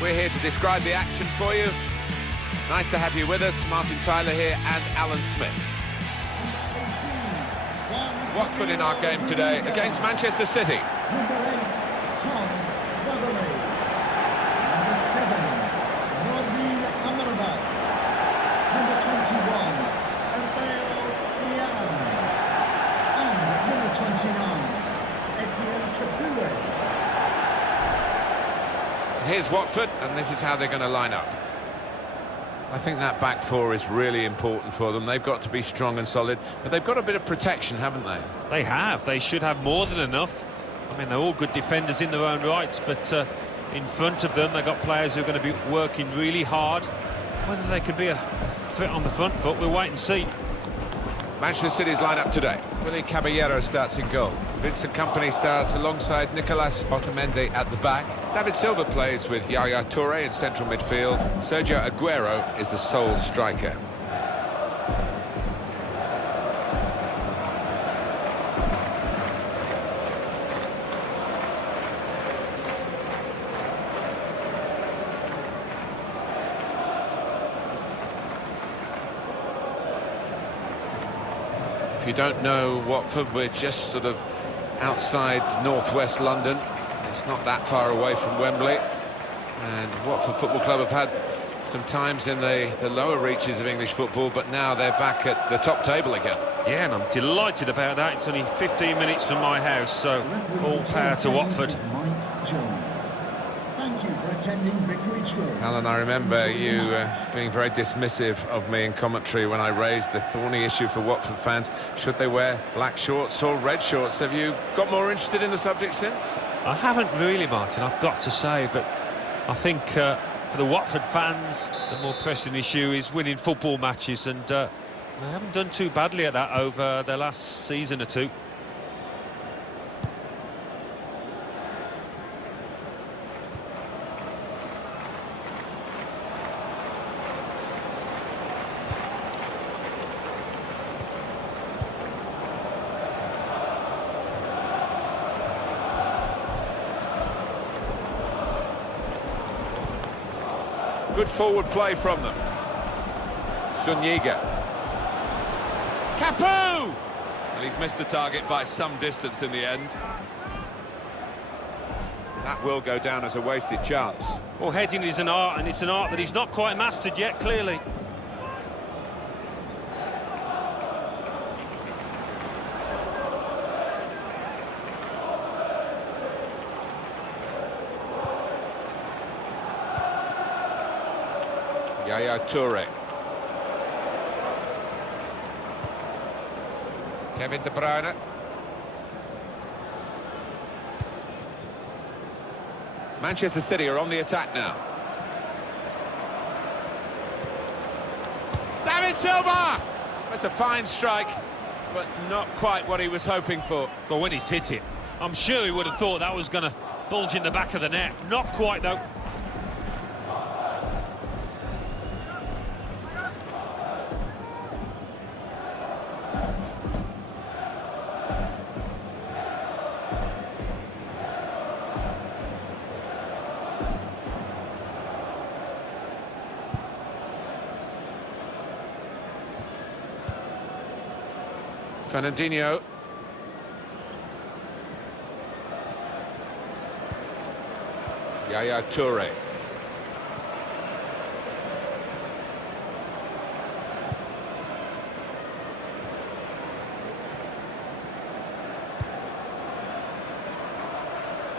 We're here to describe the action for you. Nice to have you with us. Martin Tyler here and Alan Smith. Watford in our game today against Manchester City. Number 8, Tom Cleverley. Number 7, Rodney Amrabat. Number 21, Abel Lian. And number 29, Etienne Capoue. Here's Watford, and this is how they're going to line up. I think that back four is really important for them. They've got to be strong and solid, but they've got a bit of protection, haven't they? They have. They should have more than enough. I mean, they're all good defenders in their own rights, but in front of them, they've got players who are going to be working really hard. Whether they could be a threat on the front foot, we'll wait and see. Manchester City's lineup today. Willy Caballero starts in goal. Vincent Kompany starts alongside Nicolas Otamendi at the back. David Silva plays with Yaya Toure in central midfield. Sergio Aguero is the sole striker. If you don't know Watford, we're just sort of outside northwest London. It's not that far away from Wembley. And Watford Football Club have had some times in the lower reaches of English football, but now they're back at the top table again. Yeah, and I'm delighted about that. It's only 15 minutes from my house, so all power to Watford. Thank you for attending Vicarage Road. Alan, I remember you being very dismissive of me in commentary when I raised the thorny issue for Watford fans. Should they wear black shorts or red shorts? Have you got more interested in the subject since? I haven't really, Martin, I've got to say, but I think for the Watford fans, the more pressing issue is winning football matches, and they haven't done too badly at that over the last season or two. Good forward play from them. Sunyiga. Capu! Well, he's missed the target by some distance in the end. That will go down as a wasted chance. Well, heading is an art, and it's an art that he's not quite mastered yet, clearly. Yaya Toure. Kevin De Bruyne. Manchester City are on the attack now. David Silva! That's a fine strike, but not quite what he was hoping for. But when he's hit it, I'm sure he would have thought that was going to bulge in the back of the net. Not quite, though. Fernandinho. Yaya Toure.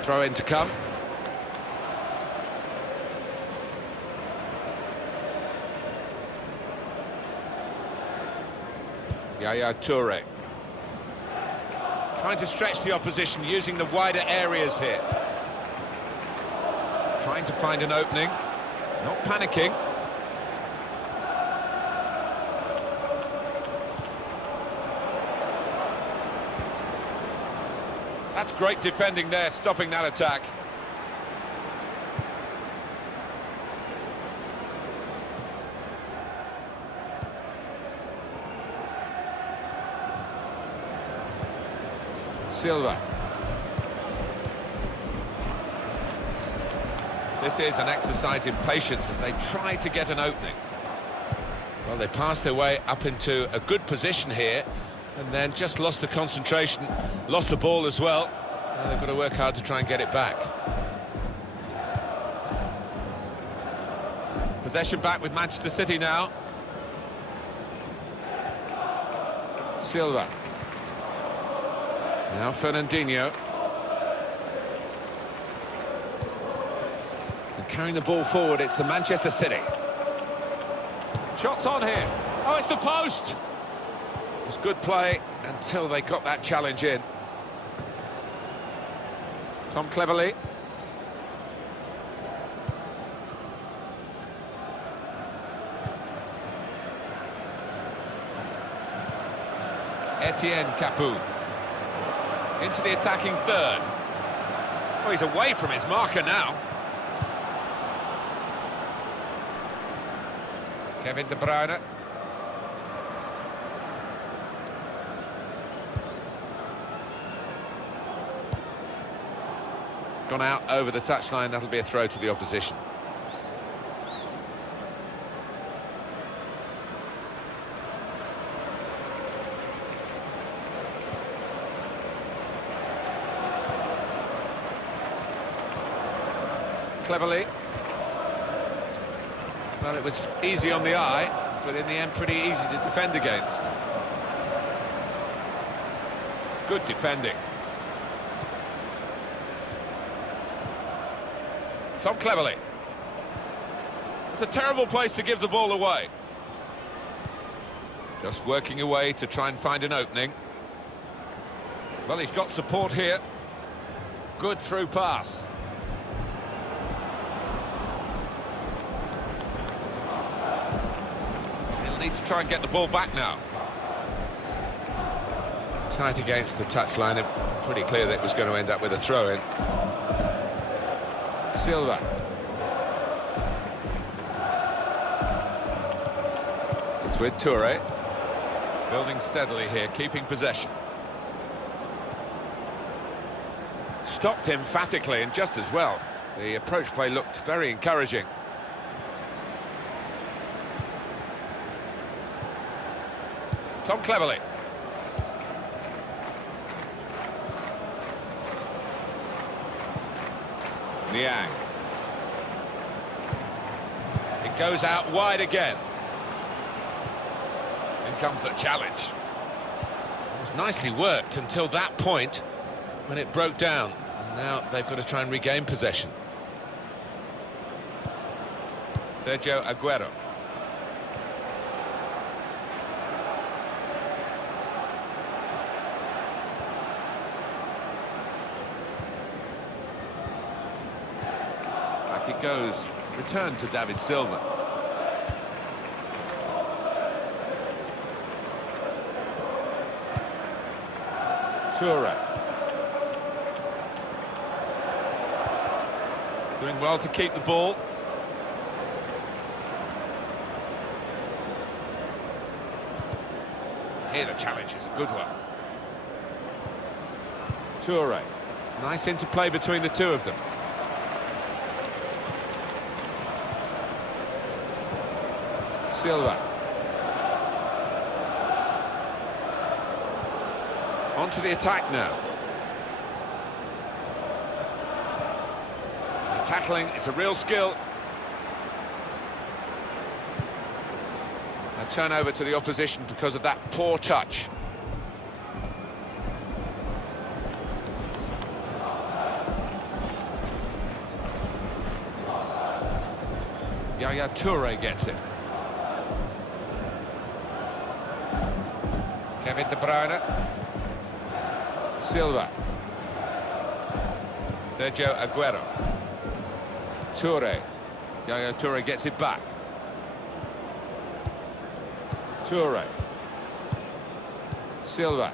Throw in to come. Yaya Toure. Trying to stretch the opposition, using the wider areas here. Trying to find an opening, not panicking. That's great defending there, stopping that attack. Silva. This is an exercise in patience as they try to get an opening. Well, they passed their way up into a good position here and then just lost the concentration, lost the ball as well. Now they've got to work hard to try and get it back. Possession back with Manchester City now. Silva. Now Fernandinho. And carrying the ball forward, it's the Manchester City. Shots on here. Oh, it's the post! It was good play until they got that challenge in. Tom Cleverley. Etienne Capoue. Into the attacking third. Oh, he's away from his marker now. Kevin De Bruyne. Gone out over the touchline, that'll be a throw to the opposition. Cleverly. Well, it was easy on the eye, but in the end pretty easy to defend against. Good defending. Tom Cleverley. It's a terrible place to give the ball away. Just working away to try and find an opening. Well, he's got support here. Good through pass. Need to try and get the ball back now. Tight against the touchline, and pretty clear that it was going to end up with a throw-in. Silva. It's with Toure. Building steadily here, keeping possession. Stopped emphatically and just as well. The approach play looked very encouraging. Tom Cleverley. Niang. It goes out wide again. In comes the challenge. It was nicely worked until that point when it broke down. And now they've got to try and regain possession. Sergio Aguero. It goes, return to David Silva. Toure. Doing well to keep the ball. Here the challenge is a good one. Toure. Nice interplay between the two of them. Silva. On to the attack now. The tackling is a real skill. A turnover to the opposition because of that poor touch. Yaya Toure gets it. Kevin De Bruyne. Silva. Sergio Aguero. Toure. Yaya Toure gets it back. Toure. Silva.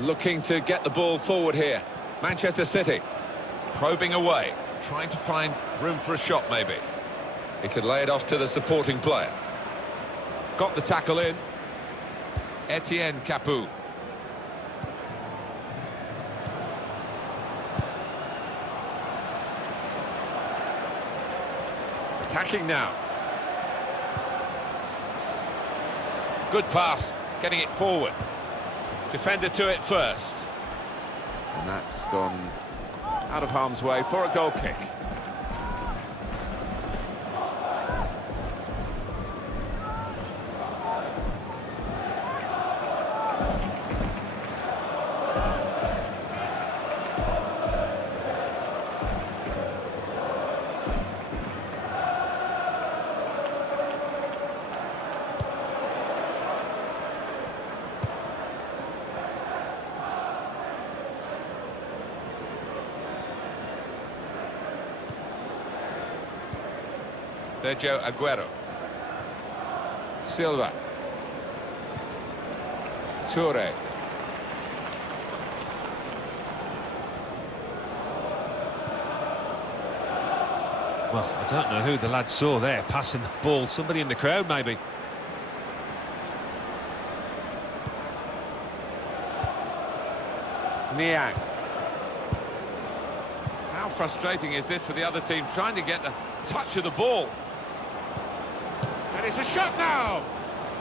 Looking to get the ball forward here. Manchester City. Probing away. Trying to find room for a shot, maybe. He could lay it off to the supporting player. Got the tackle in. Etienne Capoue. Attacking now. Good pass, getting it forward. Defender to it first. And that's gone out of harm's way for a goal kick. Sergio Aguero. Silva. Toure. Well, I don't know who the lad saw there passing the ball. Somebody in the crowd, maybe. Niang. How frustrating is this for the other team, trying to get the touch of the ball? And it's a shot now!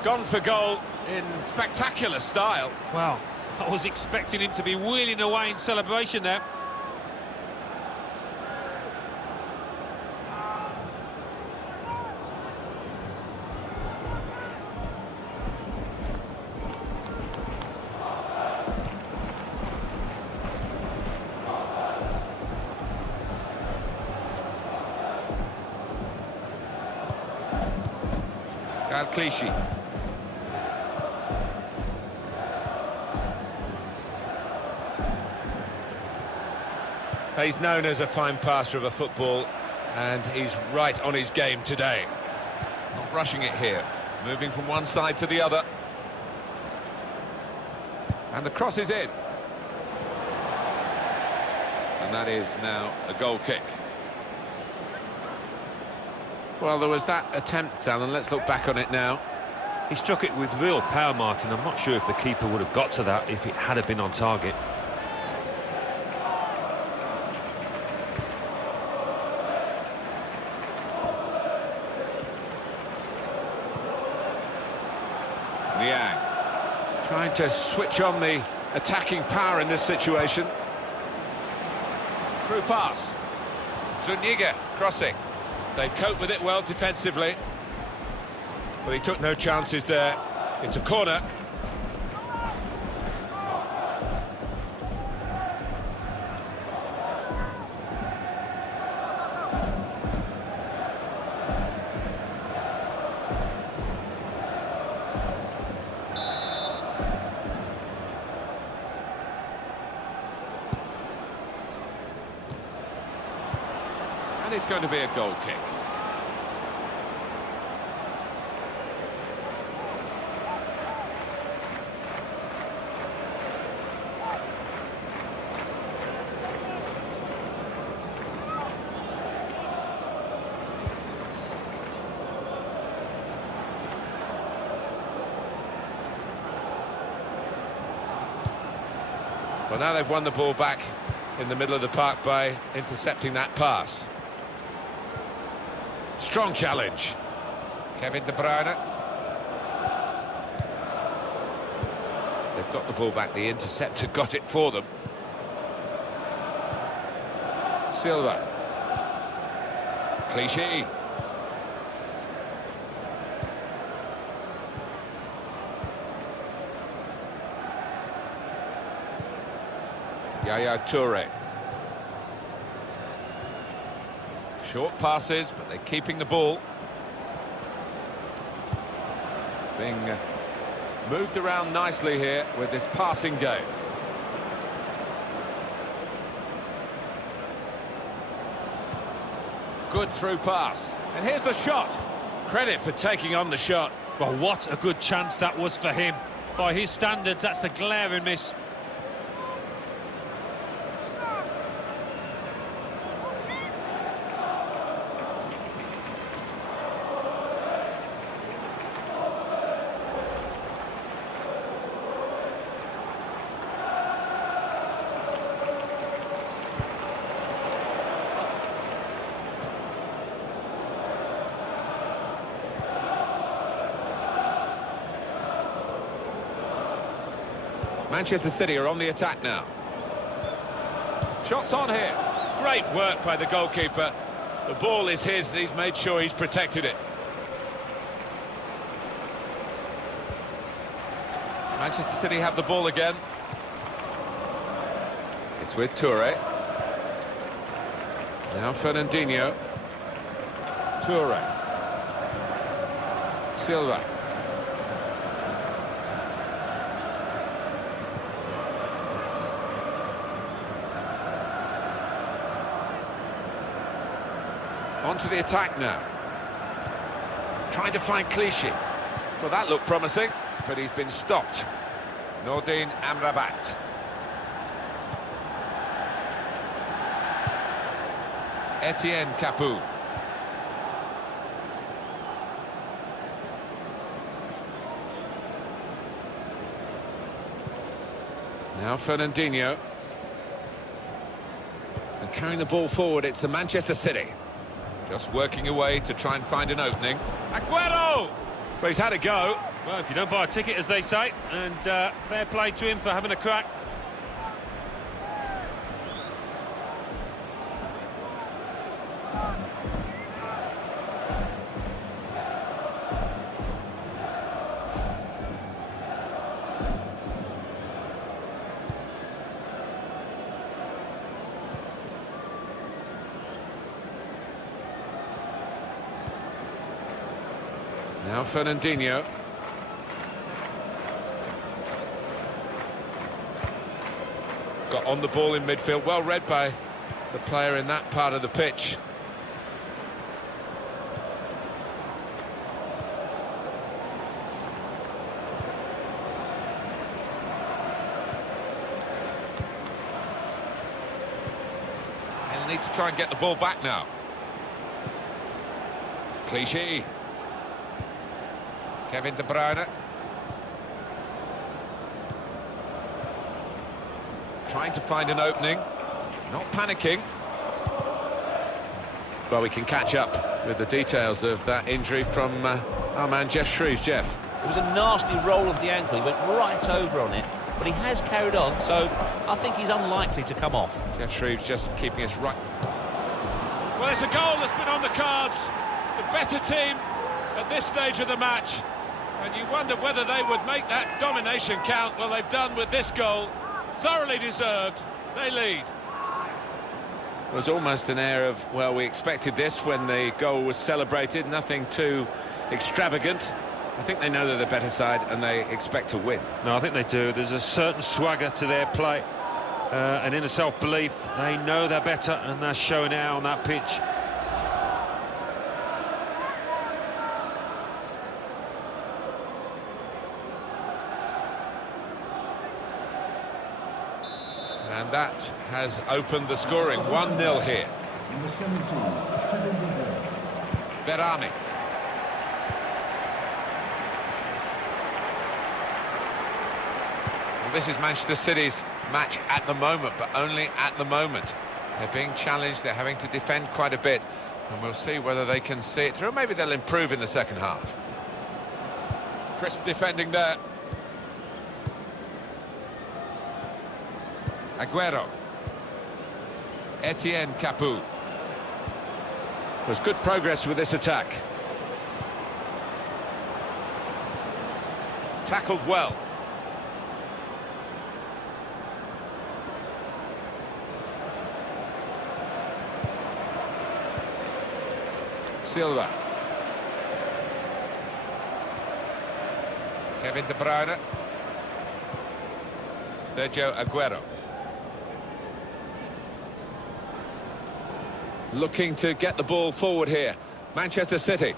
Gone for goal in spectacular style. Well, I was expecting him to be wheeling away in celebration there. Clichy. He's known as a fine passer of a football, and he's right on his game today. Not rushing it here, moving from one side to the other. And the cross is in. And that is now a goal kick. Well, there was that attempt, Alan. Let's look back on it now. He struck it with real power, Martin. I'm not sure if the keeper would have got to that if it had been on target. Niang trying to switch on the attacking power in this situation. Through pass. Zuniga crossing. They cope with it well defensively. But he took no chances there. It's a corner. And it's going to be a goal kick. Well, now they've won the ball back in the middle of the park by intercepting that pass. Strong challenge. Kevin De Bruyne. They've got the ball back. The interceptor got it for them. Silva. Clichy. Yaya Toure. Short passes, but they're keeping the ball. Being moved around nicely here with this passing game. Good through pass. And here's the shot. Credit for taking on the shot. Well, what a good chance that was for him. By his standards, that's a glaring miss. Manchester City are on the attack now. Shots on here. Great work by the goalkeeper. The ball is his, and he's made sure he's protected it. Manchester City have the ball again. It's with Toure. Now Fernandinho. Toure. Silva. On to the attack now. Trying to find Clichy. Well, that looked promising, but he's been stopped. Nordin Amrabat. Etienne Capoue. Now Fernandinho. And carrying the ball forward, it's the Manchester City. Just working away to try and find an opening. Aguero! But he's had a go. Well, if you don't buy a ticket, as they say, and fair play to him for having a crack. Now Fernandinho. Got on the ball in midfield, well read by the player in that part of the pitch. They'll need to try and get the ball back now. Clichy. Kevin De Bruyne. Trying to find an opening. Not panicking. Well, we can catch up with the details of that injury from our man Jeff Shreves. Jeff. It was a nasty roll of the ankle. He went right over on it, but he has carried on, so I think he's unlikely to come off. Jeff Shreves just keeping us right. Well, there's a goal that's been on the cards. The better team at this stage of the match. And you wonder whether they would make that domination count. Well, they've done with this goal. Thoroughly deserved. They lead. It was almost an air of, well, we expected this when the goal was celebrated. Nothing too extravagant. I think they know they're the better side and they expect to win. No, I think they do. There's a certain swagger to their play, an inner self-belief. They know they're better, and they're showing it out on that pitch. And that has opened the scoring. 1-0 here. Number 17, Kevin De Bruyne. Berami. Well, this is Manchester City's match at the moment, but only at the moment. They're being challenged, they're having to defend quite a bit, and we'll see whether they can see it through. Maybe they'll improve in the second half. Crisp defending there. Aguero. Etienne Capoue. There's good progress with this attack. Tackled well. Silva. Kevin De Bruyne. Sergio Aguero. Looking to get the ball forward here. Manchester City.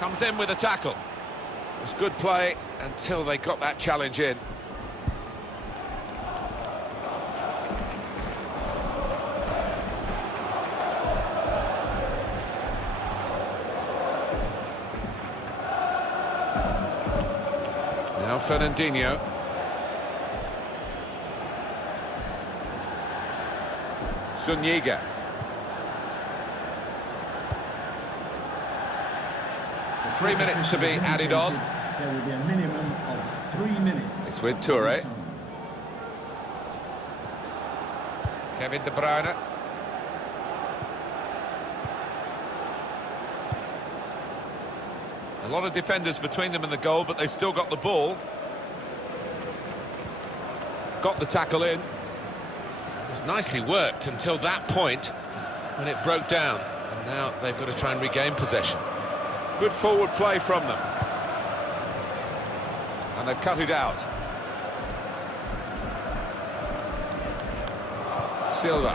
Comes in with a tackle. It was good play until they got that challenge in. Now Fernandinho. Zuniga. 3 minutes to be added on. There will be a minimum of 3 minutes. It's with Toure. Kevin De Bruyne. A lot of defenders between them and the goal, but they still got the ball. Got the tackle in. It was nicely worked until that point when it broke down. And now they've got to try and regain possession. Good forward play from them. And they've cut it out. Silva.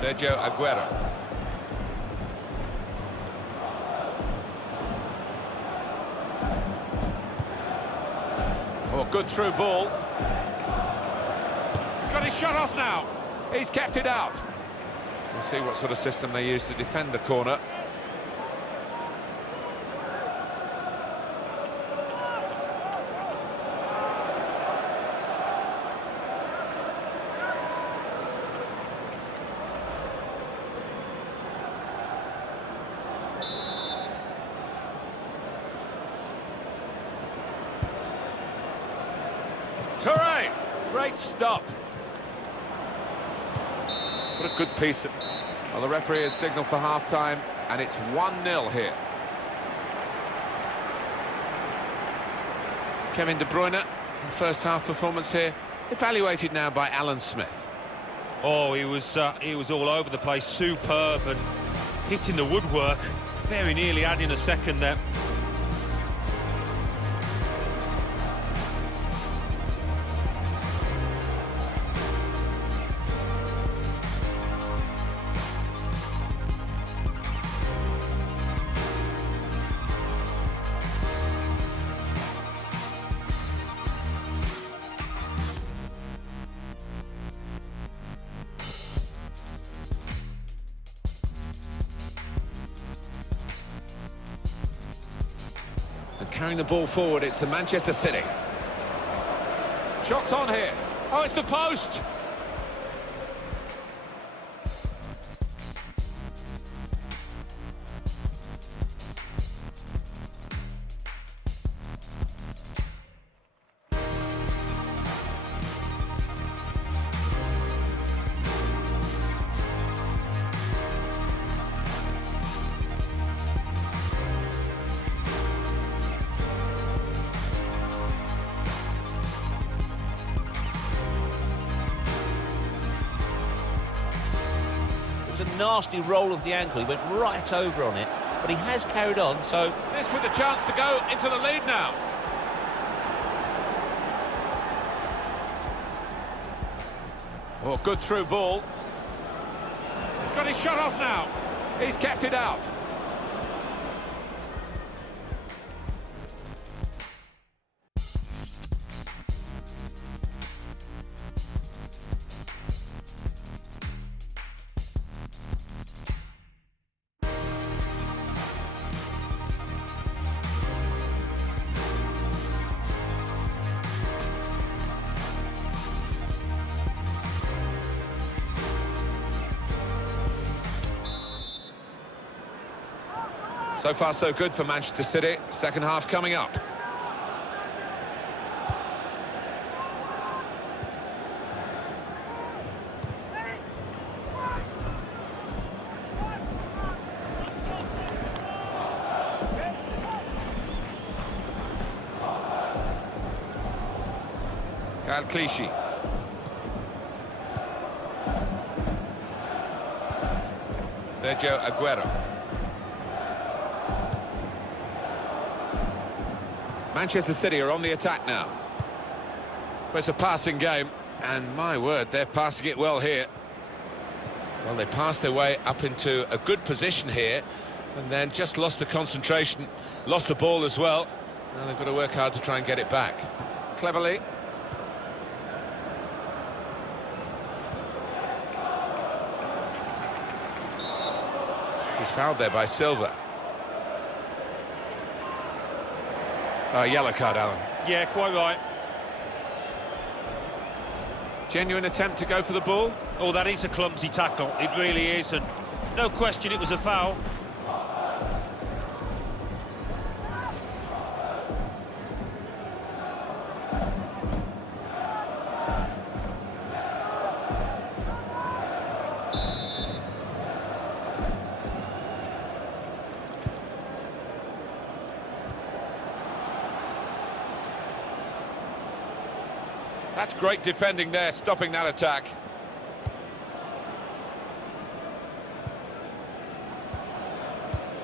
Sergio Aguero. Oh, good through ball. He's got his shot off now. He's kept it out. We'll see what sort of system they use to defend the corner. Toure! Great stop. What a good piece of... Well, the referee has signalled for half-time, and it's 1-0 here. Kevin De Bruyne, first half performance here, evaluated now by Alan Smith. Oh, he was all over the place, superb, and hitting the woodwork, very nearly adding a second there. Carrying the ball forward, it's the Manchester City. Shots on here. Oh, it's the post. A nasty roll of the ankle. He went right over on it, but he has carried on, so... This with the chance to go into the lead now. Oh, good through ball. He's got his shot off now. He's kept it out. So far, so good for Manchester City. Second half coming up. Kyle Clichy. Sergio Aguero. Manchester City are on the attack now. Well, it's a passing game, and my word, they're passing it well here. Well, they passed their way up into a good position here, and then just lost the concentration, lost the ball as well. Now they've got to work hard to try and get it back. Cleverly. He's fouled there by Silva. Yellow card, Alan. Yeah, quite right. Genuine attempt to go for the ball. Oh, that is a clumsy tackle. It really is, and no question it was a foul. That's great defending there, stopping that attack.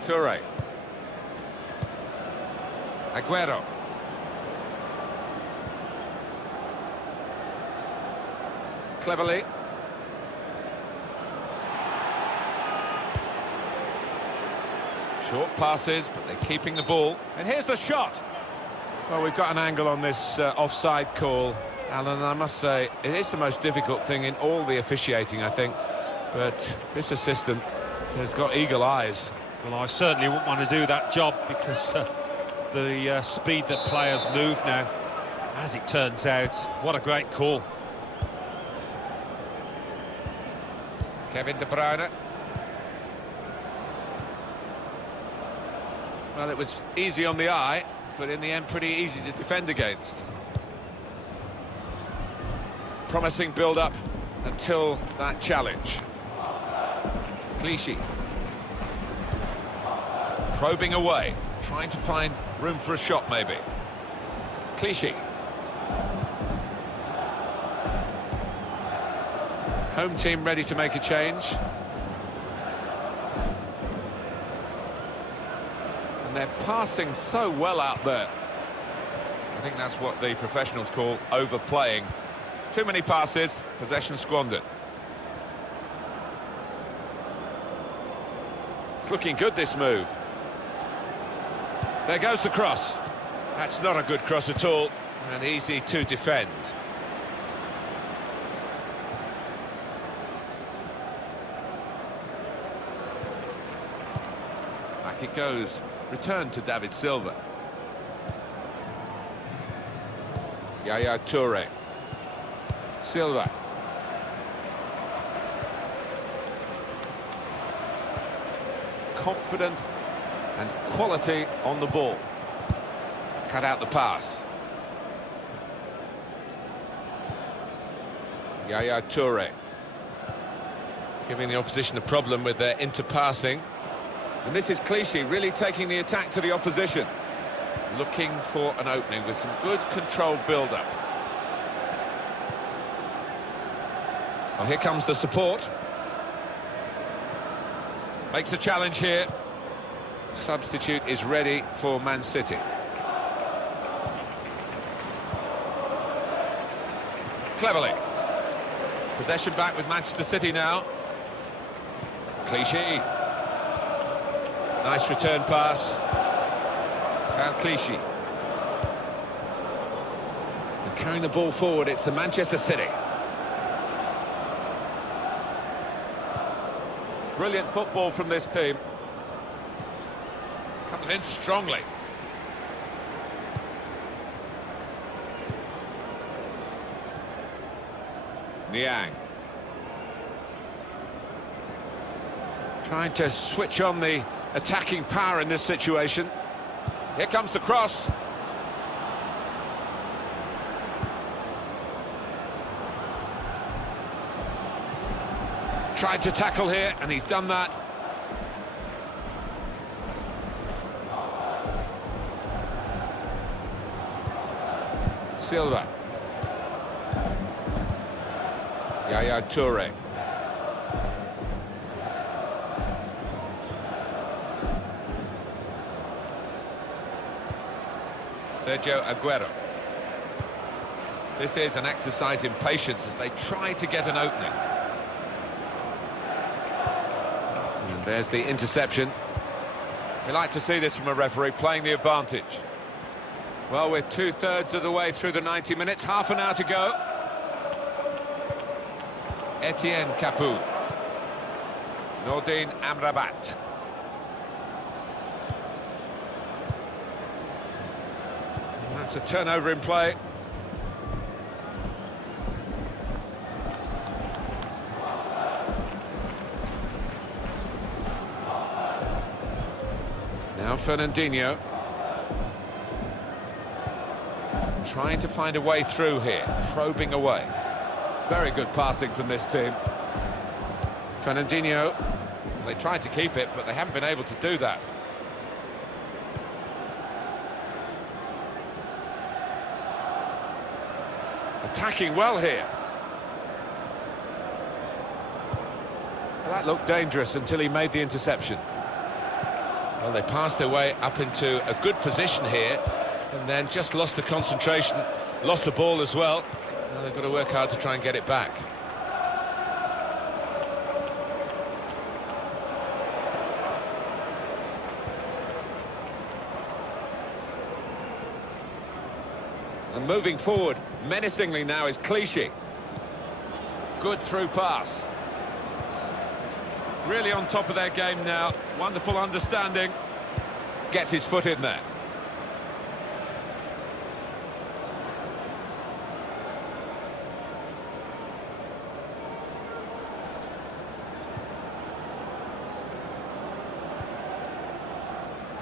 Toure. Aguero. Cleverly. Short passes, but they're keeping the ball. And here's the shot. Well, we've got an angle on this offside call, Alan, and I must say, it is the most difficult thing in all the officiating, I think. But this assistant has got eagle eyes. Well, I certainly wouldn't want to do that job because the speed that players move now, as it turns out, what a great call. Kevin De Bruyne. Well, it was easy on the eye, but in the end pretty easy to defend against. Promising build-up until that challenge. Clichy. Probing away, trying to find room for a shot maybe. Clichy. Home team ready to make a change. And they're passing so well out there. I think that's what the professionals call overplaying. Too many passes, possession squandered. It's looking good, this move. There goes the cross. That's not a good cross at all, and easy to defend. Back it goes. Return to David Silva. Yaya Toure. Silva. Confident and quality on the ball. Cut out the pass. Yaya Toure. Giving the opposition a problem with their interpassing. And this is Clichy really taking the attack to the opposition. Looking for an opening with some good controlled build-up. Well, here comes the support. Makes a challenge here. Substitute is ready for Man City. Cleverly. Possession back with Manchester City now. Clichy. Nice return pass. And Clichy. And carrying the ball forward, it's the Manchester City. Brilliant football from this team. Comes in strongly. Niang. Trying to switch on the attacking power in this situation. Here comes the cross. Tried to tackle here, and he's done that. Silva. Yaya Toure. Sergio Aguero. This is an exercise in patience as they try to get an opening. And there's the interception. We like to see this from a referee, playing the advantage. Well, we're two-thirds of the way through the 90 minutes, half an hour to go. Etienne Capoue. Nordin Amrabat. That's a turnover in play. Now Fernandinho. Trying to find a way through here, probing away. Very good passing from this team. Fernandinho. They tried to keep it, but they haven't been able to do that. A attacking well here. That looked dangerous until he made the interception. Well, they passed their way up into a good position here, and then just lost the concentration, lost the ball as well. Now they've got to work hard to try and get it back. And moving forward menacingly now is Clichy. Good through pass. Really on top of their game now. Wonderful understanding. Gets his foot in there.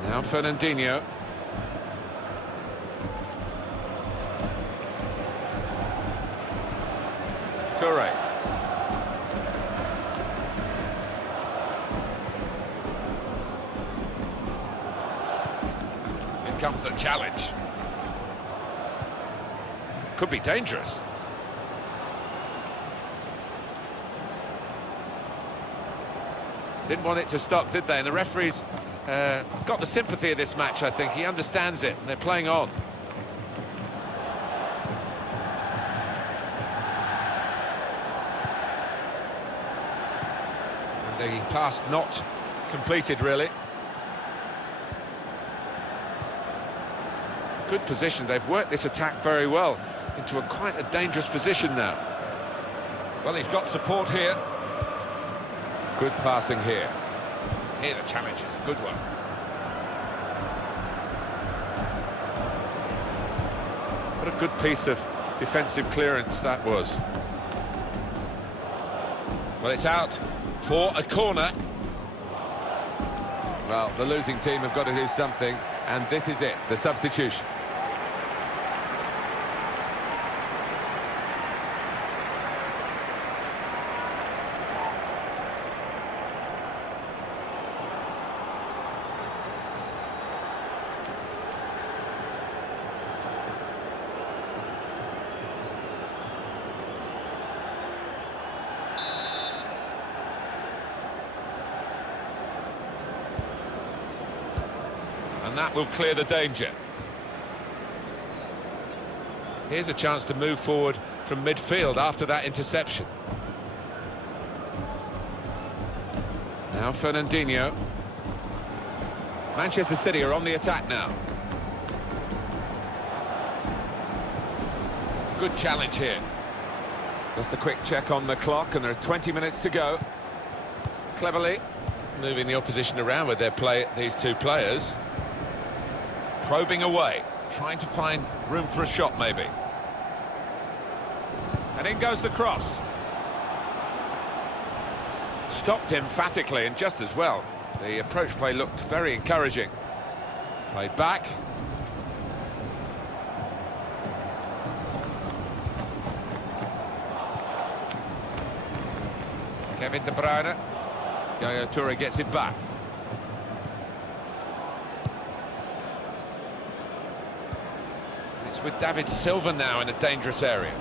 Now Fernandinho. Toure. In comes the challenge. Could be dangerous. Didn't want it to stop, did they? And the referee's got the sympathy of this match, I think. He understands it, and they're playing on. The pass not completed, really. Good position. They've worked this attack very well into quite a dangerous position now. Well, he's got support here. Good passing here. Here the challenge is a good one. What a good piece of defensive clearance that was. Well, it's out for a corner. Well, the losing team have got to do something, and this is it, the substitution. And that will clear the danger. Here's a chance to move forward from midfield after that interception. Now Fernandinho. Manchester City are on the attack now. Good challenge here. Just a quick check on the clock, and there are 20 minutes to go. Cleverly moving the opposition around with their play, these two players. Probing away, trying to find room for a shot, maybe. And in goes the cross. Stopped emphatically, and just as well. The approach play looked very encouraging. Played back. Kevin De Bruyne. Yaya Toure gets it back. It's with David Silva now in a dangerous area.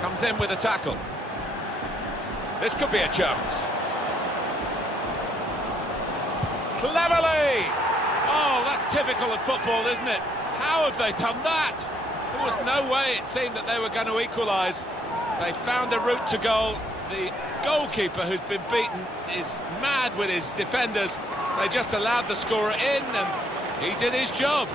Comes in with a tackle. This could be a chance. Cleverly! Oh, that's typical of football, isn't it? How have they done that? There was no way it seemed that they were going to equalise. They found a route to goal. The goalkeeper, who's been beaten, is mad with his defenders. They just allowed the scorer in, and he did his job.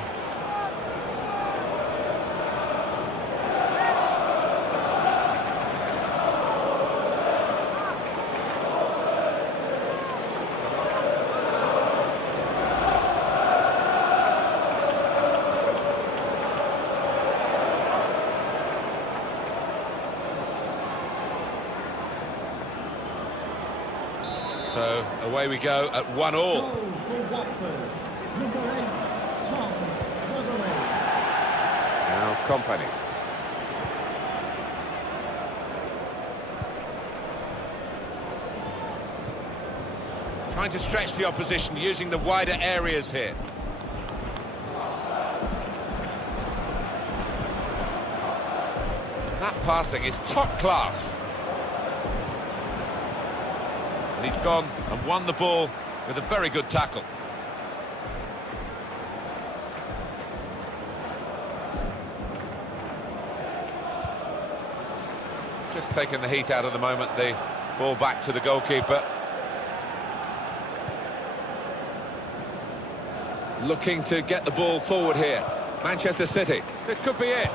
So away we go at 1-all. Goal for Watford. Number 8, Tom Cleverly. Now Company. trying to stretch the opposition, using the wider areas here. That passing is top class. And he's gone and won the ball with a very good tackle. Just taking the heat out of the moment, the ball back to the goalkeeper. Looking to get the ball forward here. Manchester City. This could be it.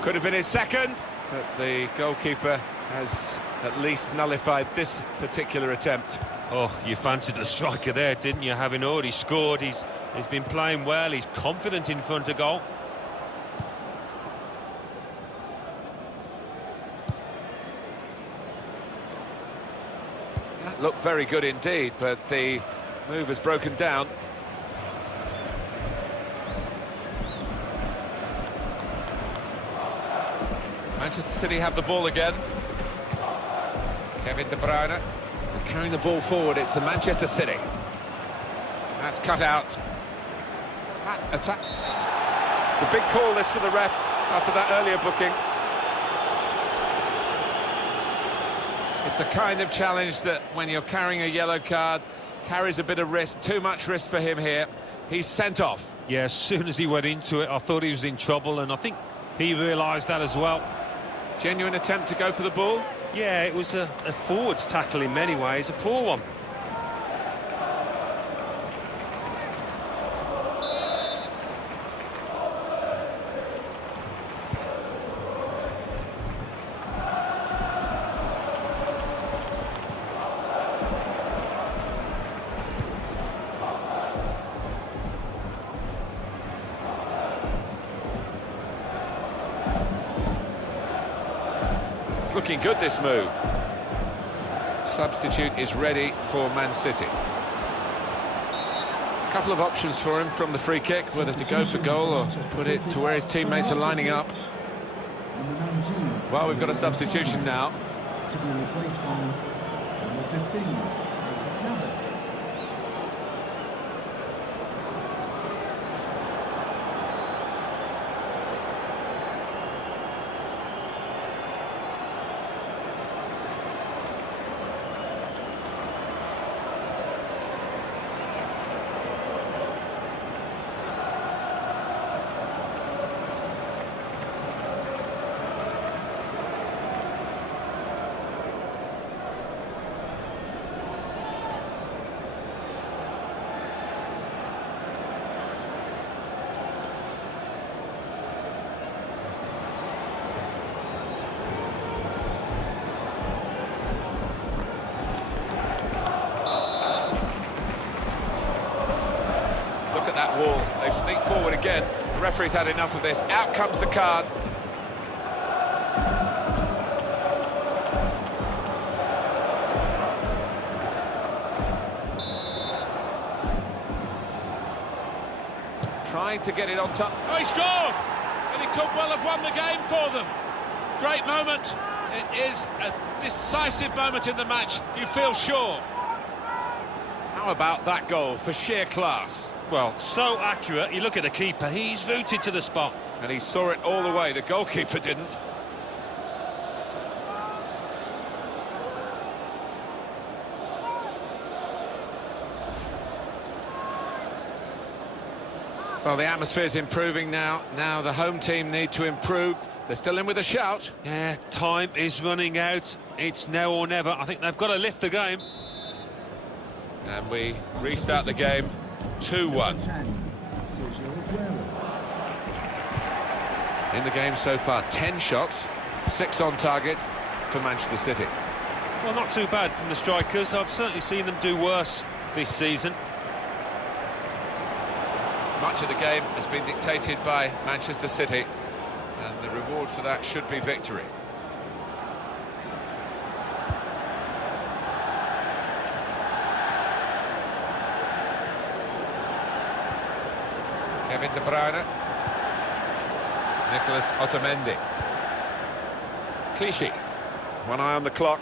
Could have been his second, but the goalkeeper has at least nullified this particular attempt. Oh, you fancied the striker there, didn't you? Having already scored, he's been playing well, he's confident in front of goal. That looked very good indeed, but the move has broken down. Manchester City have the ball again. Kevin De Bruyne carrying the ball forward. It's the Manchester City. That's cut out. That attack. It's a big call, this, for the ref after that earlier booking. It's the kind of challenge that, when you're carrying a yellow card, carries a bit of risk. Too much risk for him here. He's sent off. Yeah, as soon as he went into it, I thought he was in trouble, and I think he realised that as well. Genuine attempt to go for the ball. Yeah, it was a forwards tackle in many ways, a poor one. Looking good, this move. Substitute is ready for Man City. A couple of options for him from the free kick, whether to go for goal or put it to where his teammates are lining up. Well, we've got a substitution now. To be replaced by number 15, Moses Navas. Wall. They've sneaked forward again. The referee's had enough of this. Out comes the card. Trying to get it on top. Oh, he scored! And he could well have won the game for them. Great moment. It is a decisive moment in the match, you feel sure. How about that goal for sheer class? Well, so accurate. You look at the keeper, he's rooted to the spot. And he saw it all the way. The goalkeeper didn't. Well, the atmosphere's improving now. Now the home team need to improve. They're still in with a shout. Yeah, time is running out. It's now or never. I think they've got to lift the game. And we restart the game 2-1. In the game so far, 10 shots, 6 on target for Manchester City. Well, not too bad from the strikers. I've certainly seen them do worse this season. Much of the game has been dictated by Manchester City, and the reward for that should be victory. Kevin De Bruyne. Nicolas Otamendi. Clichy. One eye on the clock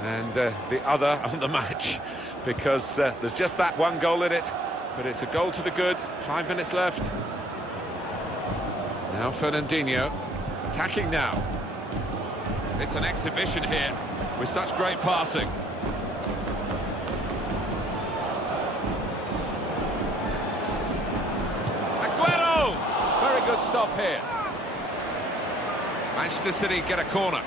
and the other on the match. because there's just that one goal in it, but it's a goal to the good. 5 minutes left. Now Fernandinho, attacking now. It's an exhibition here with such great passing. Aguero! Very good stop here. Manchester City get a corner.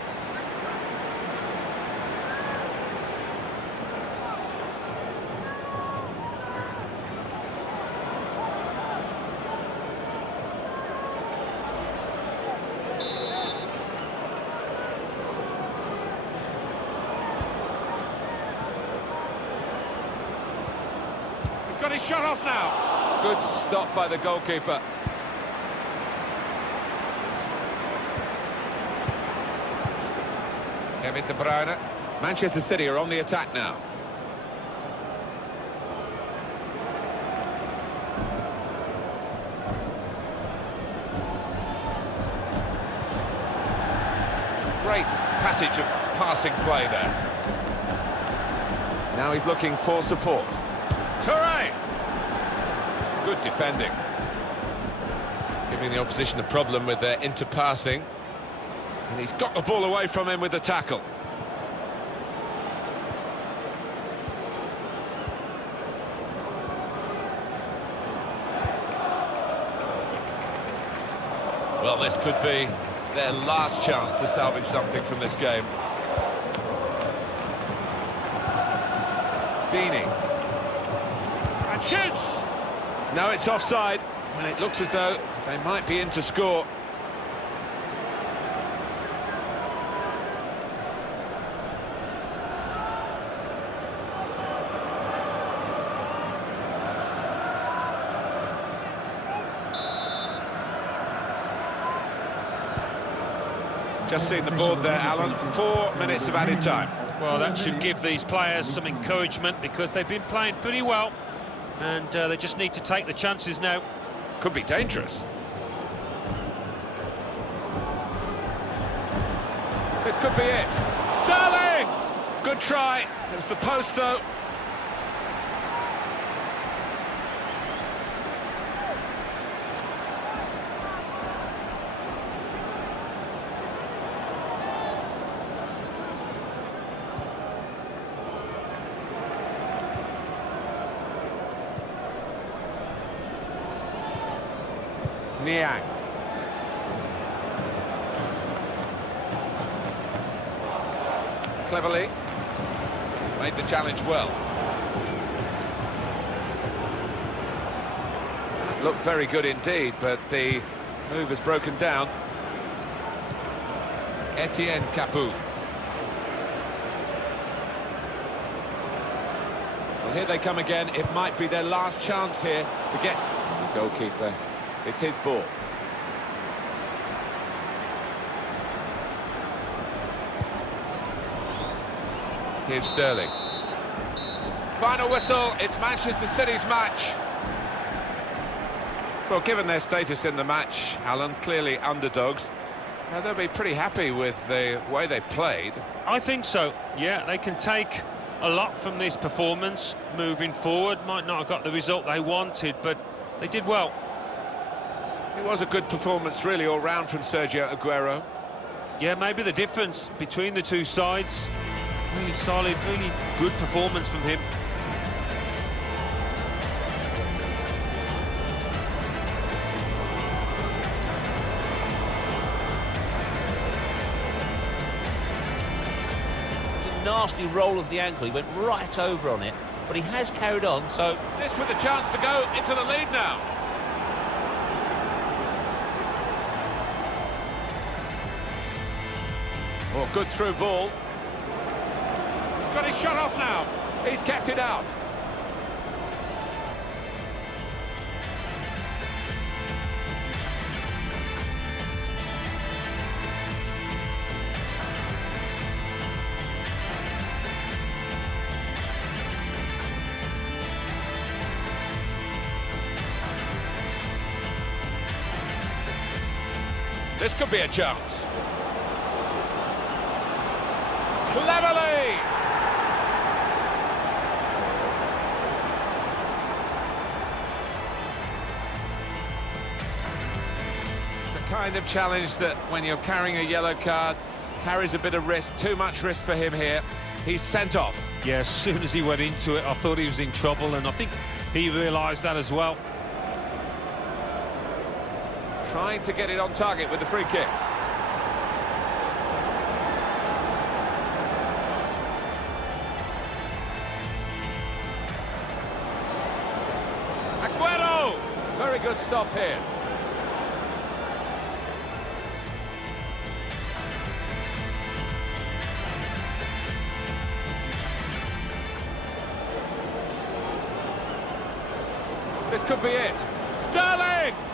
He's got his shot off now. Good stop by the goalkeeper. Kevin De Bruyne. Manchester City are on the attack now. Great passage of passing play there. Now he's looking for support. Touré! Good defending. Giving the opposition a problem with their interpassing. And he's got the ball away from him with the tackle. Well, this could be their last chance to salvage something from this game. Deeney. And shoots! No, it's offside, and it looks as though they might be in to score. Just seen the board there, Alan. 4 minutes of added time. Well, that should give these players some encouragement because they've been playing pretty well and they just need to take the chances now. Could be dangerous. This could be it. Sterling! Good try. It was the post, though. Niang. Cleverly. Made the challenge well. Looked very good indeed, but the move has broken down. Etienne Capoue. Well, here they come again. It might be their last chance here to get the goalkeeper. It's his ball. Here's Sterling. Final whistle, it's Manchester City's match. Well, given their status in the match, Alan, clearly underdogs, now they'll be pretty happy with the way they played. I think so, yeah, they can take a lot from this performance moving forward. Might not have got the result they wanted, but they did well. It was a good performance, really, all round from Sergio Aguero. Yeah, maybe the difference between the two sides. Really solid, really good performance from him. It's a nasty roll of the ankle. He went right over on it, but he has carried on, so... This with a chance to go into the lead now. Oh, good through ball. He's got his shot off now. He's kept it out. This could be a chance. Cleverly! kind of challenge that, when you're carrying a yellow card, carries a bit of risk. Too much risk for him here. He's sent off. Yeah, as soon as he went into it, I thought he was in trouble, and I think he realised that as well. Trying to get it on target with the free kick. Aguero! Very good stop here. This could be it. Sterling!